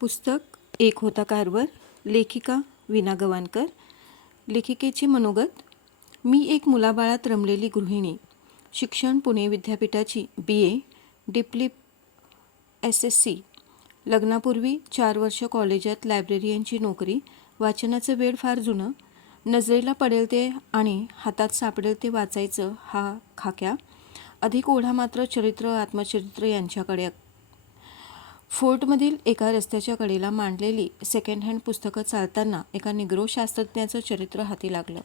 पुस्तक एक होता कारवर लेखिका विना गवानकर लेखिकेचे मनोगत मी एक मुलाबाळात रमलेली गृहिणी शिक्षण पुणे विद्यापीठाची बी ए डिप्ली एस एस सी लग्नापूर्वी चार वर्ष कॉलेजात लायब्ररियनची नोकरी वाचनाचं वेळ फार जुनं नजरेला पडेल ते आणि हातात सापडेल ते वाचायचं हा खाक्या अधिक ओढा मात्र चरित्र आत्मचरित्र यांच्याकडे फोर्टमधील एका रस्त्याच्या कडेला मांडलेली सेकंड हँड पुस्तकं चालताना एका निग्रो शास्त्रज्ञाचं चरित्र हाती लागलं.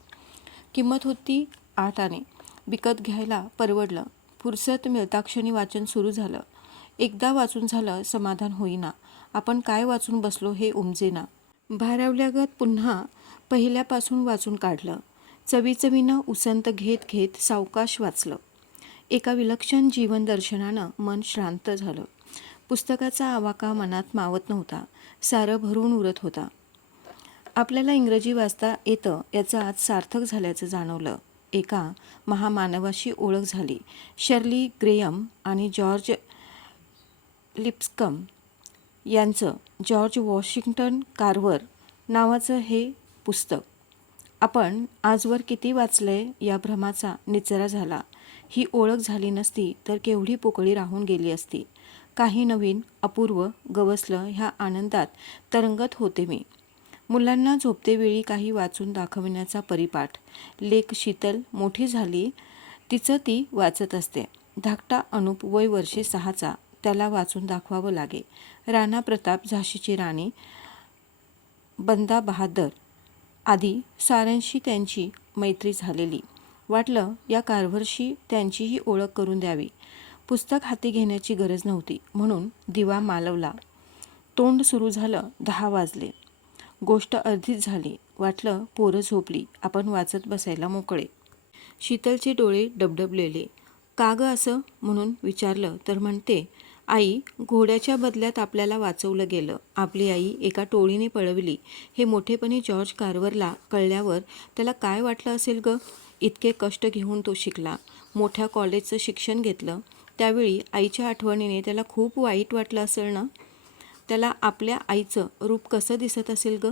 किंमत होती आठ आणे विकत घ्यायला परवडलं. फुरसत मिळताक्षणी वाचन सुरू झालं. एकदा वाचून झालं समाधान होईना. आपण काय वाचून बसलो हे उमजेना भारावल्यागत पुन्हा पहिल्यापासून वाचून काढलं. चवीचवीनं उसंत घेत घेत सावकाश वाचलं. एका विलक्षण जीवनदर्शनानं मन श्रांत झालं. पुस्तकाचा आवाका मनात मावत नव्हता. सारं भरून उरत होता. आपल्याला इंग्रजी वाचता येतं याचं आज सार्थक झाल्याचं जाणवलं. एका महामानवाशी ओळख झाली. शर्ली ग्रेयम आणि जॉर्ज लिप्स्कम यांचं जॉर्ज वॉशिंग्टन कार्वर नावाचं हे पुस्तक. आपण आजवर किती वाचलंय या भ्रमाचा निचरा झाला. ही ओळख झाली नसती तर केवढी पोकळी राहून गेली असती. काही नवीन अपूर्व गवसलं ह्या आनंदात तरंगत होते मी. मुलांना झोपतेवेळी काही वाचून दाखविण्याचा परिपाठ. लेख शीतल मोठी झाली तिचं ती वाचत असते. धाकटा अनुप वय वर्षे सहाचा त्याला वाचून दाखवावं लागे. राणा प्रताप झाशीची राणी बंदा बहादर आधी साऱ्यांशी त्यांची मैत्री झालेली. वाटलं या कारभारशी त्यांचीही ओळख करून द्यावी. पुस्तक हाती घेण्याची गरज नव्हती. म्हणून दिवा मालवला. तोंड सुरू झालं दहा वाजले. गोष्ट अर्धीच झाली. वाटलं पोरं झोपली. आपण वाचत बसायला मोकळे. शीतलचे डोळे डबडबलेले. का ग असं? म्हणून विचारलं. तर म्हणते आई घोड्याच्या बदल्यात आपल्याला वाचवलं गेलं. आपली आई एका टोळीने पळवली. हे मोठेपणी जॉर्ज कार्वरला कळल्यावर त्याला काय वाटलं असेल ग? इतके कष्ट घेऊन तो शिकला. मोठ्या कॉलेजचं शिक्षण घेतलं. त्यावेळी आईच्या आठवणीने त्याला खूप वाईट वाटलं असेल ना? त्याला आपल्या आईचं रूप कसं दिसत असेल ग?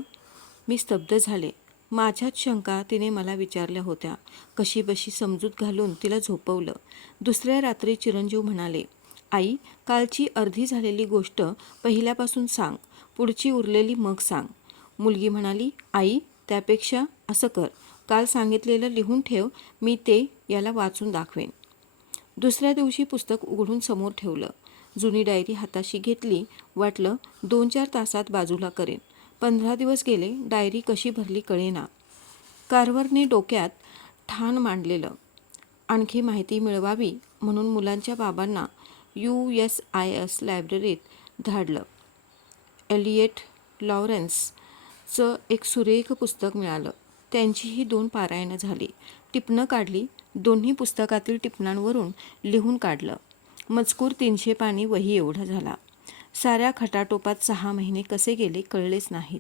मी स्तब्ध झाले. माझ्याच शंका तिने मला विचारल्या होत्या. कशीबशी समजूत घालून तिला झोपवलं. दुसऱ्या रात्री चिरंजीव म्हणाले आई कालची अर्धी झालेली गोष्ट पहिल्यापासून सांग. पुढची उरलेली मग सांग. मुलगी म्हणाली आई त्यापेक्षा असं कर. काल सांगितलेलं लिहून ठेव. मी ते याला वाचून दाखवेन. दुसऱ्या दिवशी पुस्तक उघडून समोर ठेवलं. जुनी डायरी हाताशी घेतली. वाटलं दोन चार तासात बाजूला करेन. पंधरा दिवस गेले डायरी कशी भरली कळेना. कारवरने डोक्यात ठाण मांडलेलं. आणखी माहिती मिळवावी म्हणून मुलांच्या बाबांना यू एस आय एस लायब्ररीत धाडलं. एलिएट लॉरेन्सचं एक सुरेख पुस्तक मिळालं. त्यांचीही दोन पारायणं झाली. टिपणं काढली. दोन्ही पुस्तकातील टिपणांवरून लिहून काढलं. मजकूर तीनशे पाणी वही एवढा झाला. साऱ्या खटाटोपात सहा महिने कसे गेले कळलेच नाहीत.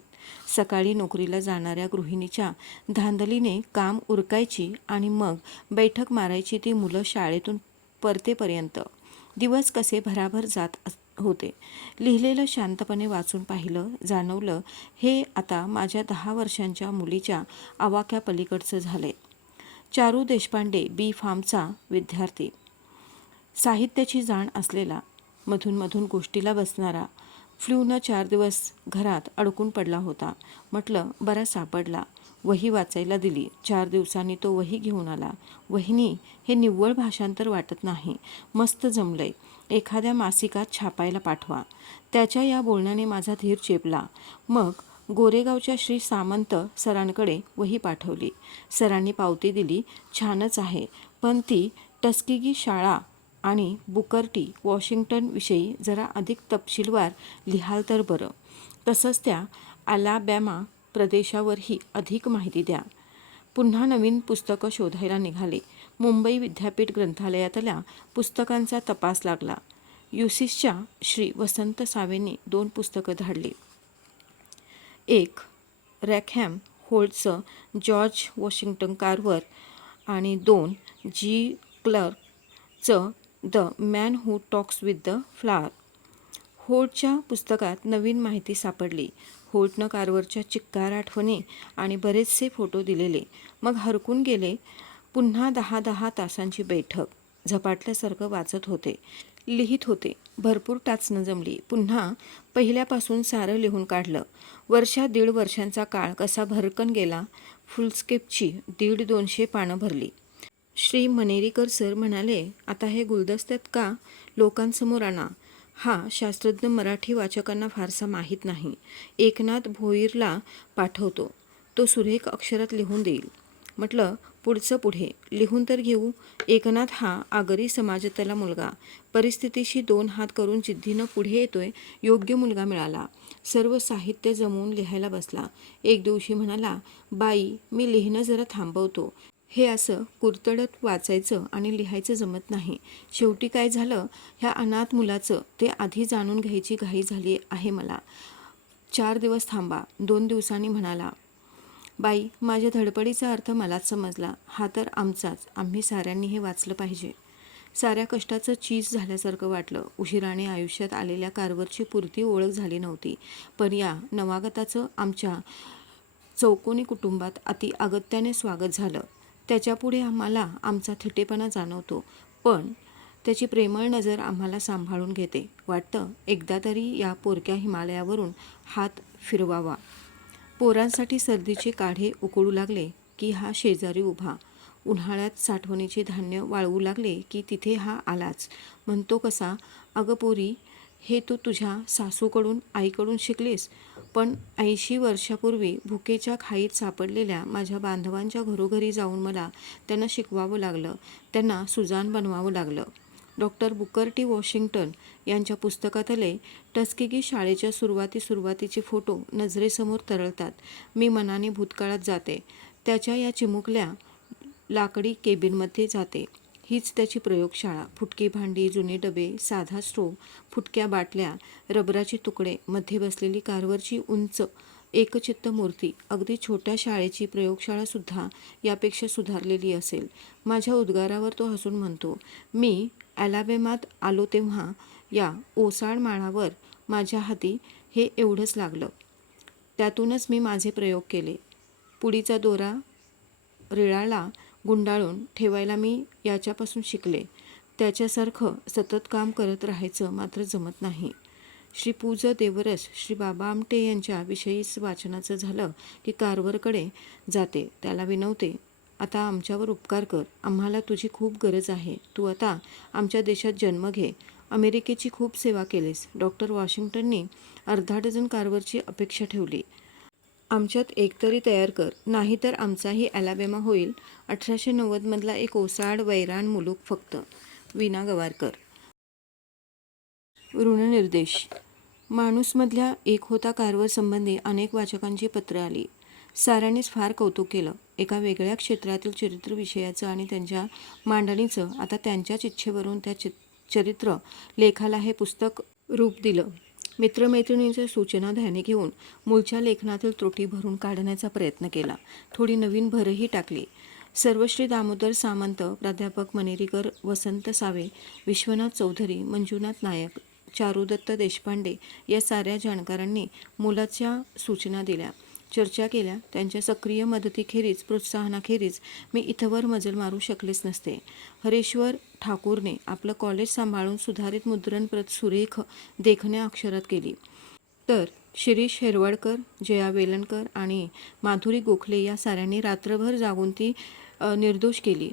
सकाळी नोकरीला जाणाऱ्या गृहिणीच्या धांदलीने काम उरकायची आणि मग बैठक मारायची ती मुलं शाळेतून परतेपर्यंत. दिवस कसे भराभर जात अस- होते. लिहिलेलं शांतपणे वाचून पाहिलं जाणवलं हे आता माझ्या दहा वर्षांच्या मुलीच्या आवाक्या पलीकडचं झाले चारू देशपांडे बी फार्मचा विद्यार्थी. साहित्याची जाण असलेला मधूनमधून गोष्टीला बसणारा फ्लूनं चार दिवस घरात अडकून पडला होता. म्हटलं बरा सापडला. वही वाचायला दिली. चार दिवसांनी तो वही घेऊन आला. वहिनी हे निव्वळ भाषांतर वाटत नाही. मस्त जमलंय. एखाद्या मासिकात छापायला पाठवा. त्याच्या या बोलण्याने माझा धीर चेपला. मग गोरेगावच्या श्री सामंत सरांकडे वही पाठवली. सरांनी पावती दिली छानच आहे. पण ती टस्किगी शाळा आणि बुकर्टी वॉशिंग्टनविषयी जरा अधिक तपशीलवार लिहाल तर बरं. तसंच त्या अलाबॅमा प्रदेशावरही अधिक माहिती द्या. पुन्हा नवीन पुस्तकं शोधायला निघाले. मुंबई विद्यापीठ ग्रंथालयातल्या पुस्तकांचा तपास लागला. युसिसच्या श्री वसंत सावेंनी दोन पुस्तकं धाडली. एक रॅकहॅम होल्डचं जॉर्ज वॉशिंग्टन कार्वर. आणि दोन जी क्लर्कचं the man who talks with the flower. होल्टच्या पुस्तकात नवीन माहिती सापडली. होल्टनं कारवरच्या चिक्कार आठवणी आणि बरेचसे फोटो दिलेले. मग हरकून गेले. पुन्हा दहा दहा तासांची बैठक. झपाटल्यासारखं वाचत होते. लिहित होते. भरपूर टाचणं जमली. पुन्हा पहिल्यापासून सारं लिहून काढलं. वर्षा दीड वर्षांचा काळ कसा भरकन गेला फुलस्केपची दीड दोनशे पानं भरली. श्री मनेरीकर सर म्हणाले आता हे गुलदस्त्यात का? लोकांसमोर आणा. हा शास्त्रज्ञ मराठी वाचकांना फारसा माहीत नाही. एकनाथ भोईरला पाठवतो. तो सुरेख अक्षरात लिहून देईल. म्हटलं पुढचं पुढे. लिहून तर घेऊ. एकनाथ हा आगरी समाजातला मुलगा. परिस्थितीशी दोन हात करून जिद्दीनं पुढे येतोय योग्य मुलगा मिळाला. सर्व साहित्य जमवून लिहायला बसला. एक दिवशी म्हणाला बाई मी लिहिणं जरा थांबवतो. हे असं कुरतडत वाचायचं आणि लिहायचं जमत नाही. शेवटी काय झालं ह्या अनाथ मुलाचं ते आधी जाणून घ्यायची घाई झाली आहे मला. चार दिवस थांबा. दोन दिवसांनी म्हणाला बाई माझ्या धडपडीचा अर्थ मलाच समजला. हा तर आमचाच. आम्ही साऱ्यांनी हे वाचलं पाहिजे. साऱ्या कष्टाचं चीज झाल्यासारखं वाटलं. उशिराने आयुष्यात आलेल्या कारवरची पुरती ओळख झाली नव्हती. पण या नवागताचं आमच्या चौकोनी कुटुंबात अति अगत्याने स्वागत झालं. त्याच्यापुढे आम्हाला आमचा थिटेपणा जाणवतो. पण त्याची प्रेमळ नजर आम्हाला सांभाळून घेते. वाटतं एकदा तरी या पोरक्या हिमालयावरून हात फिरवावा. पोरांसाठी सर्दीचे काढे उकळू लागले की हा शेजारी उभा. उन्हाळ्यात साठवणीचे धान्य वाळवू लागले की तिथे हा आलाच. म्हणतो कसा अगं पोरी हे तू तुझ्या सासूकडून आईकडून शिकलीस. पण ऐंशी वर्षापूर्वी भुकेच्या खाईत सापडलेल्या माझ्या बांधवांच्या घरोघरी जाऊन मला त्यांना शिकवावं लागलं. त्यांना सुजान बनवावं लागलं. Doctor Booker T. वॉशिंग्टन यांच्या पुस्तकातले टस्किगी शाळेच्या सुरुवाती सुरुवातीचे फोटो नजरेसमोर तरळतात. मी मनाने भूतकाळात जाते. त्याच्या या चिमुकल्या लाकडी केबिनमध्ये जाते. हीच त्याची प्रयोगशाळा. फुटकी भांडी जुने डबे साधा स्टोव फुटक्या बाटल्या रबराचे तुकडे मध्ये बसलेली कारवरची उंच एकचित्त मूर्ती अगदी छोट्या शाळेची प्रयोगशाळासुद्धा यापेक्षा सुधारलेली असेल. माझ्या उद्गारावर तो हसून म्हणतो मी ॲलाबेमात आलो तेव्हा या ओसाड माळावर माझ्या हाती हे एवढंच लागलं. त्यातूनच मी माझे प्रयोग केले. पुडीचा दोरा रिळाला गुंडाळून ठेवायला मी याच्यापासून शिकले. त्याच्यासारखं सतत काम करत राहायचं मात्र जमत नाही. श्री पूज देवरस श्री बाबा आमटे यांच्या विषयीच वाचनाचं झालं की कारवरकडे जाते. त्याला विनवते आता आमच्यावर उपकार कर. आम्हाला तुझी खूप गरज आहे. तू आता आमच्या देशात जन्म घे. अमेरिकेची खूप सेवा केलीस. डॉक्टर वॉशिंग्टननी अर्धा डझन कारवरची अपेक्षा ठेवली. आमच्यात एक तरी तयार कर. नाहीतर आमचाही ॲलाबेमा होईल. अठराशे नव्वदमधला एक ओसाड वैराण मुलूक फक्त. विना गवारकर. ऋणनिर्देश. माणूसमधल्या एक होता कारवर संबंधी अनेक वाचकांची पत्रे आली. साऱ्यांनीच फार कौतुक केलं. एका वेगळ्या क्षेत्रातील चरित्र विषयाचं आणि त्यांच्या मांडणीचं आता त्यांच्याच इच्छेवरून त्या चि चरित्र लेखाला हे पुस्तक रूप दिलं. मित्रमैत्रिणींच्या सूचना ध्याने घेऊन मूळच्या लेखनातील त्रुटी भरून काढण्याचा प्रयत्न केला. थोडी नवीन भरही टाकली. सर्वश्री दामोदर सामंत प्राध्यापक मनेरीकर वसंत सावे विश्वनाथ चौधरी मंजुनाथ नायक चारुदत्त देशपांडे या साऱ्या जाणकारांनी मुलाच्या सूचना दिल्या. चर्चा केल्या. त्यांच्या सक्रिय मदतीखेरीज प्रोत्साहनाखेरीज मी इथवर मजल मारू शकलेच नसते. हरेश्वर ठाकूरने आपलं कॉलेज सांभाळून सुधारित मुद्रण प्रत सुरेख देखण्या अक्षरात केली. तर शिरीष हेरवाडकर जया वेलणकर आणि माधुरी गोखले या साऱ्यांनी रात्रभर जागून ती निर्दोष केली.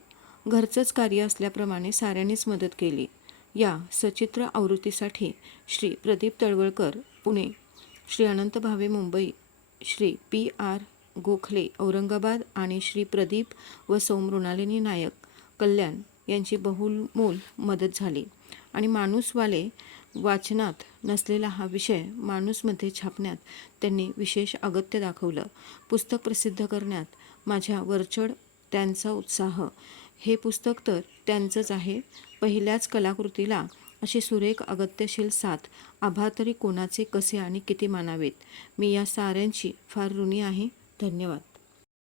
घरचंच कार्य असल्याप्रमाणे साऱ्यांनीच मदत केली. या सचित्र आवृत्तीसाठी Shri Pradeep Talwalkar Pune. Shri Anant Bhave Mumbai. Shri P R Gokhale Aurangabad. आणि श्री प्रदीप व सौ मृणालिनी नायक कल्याण यांची बहुलमोल मदत झाली. आणि माणूसवाले वाचनात नसलेला हा विषय माणूसमध्ये छापण्यात त्यांनी विशेष अगत्य दाखवलं. पुस्तक प्रसिद्ध करण्यात माझ्या वरचढ त्यांचा उत्साह हे पुस्तक तर त्यांचंच आहे. पहिल्याच कलाकृतीला अशी सुरेख अगत्यशील साथ आभा तरी कोणाचे कसे आणि किती मानावेत? मी या साऱ्यांची फार ऋणी आहे. धन्यवाद.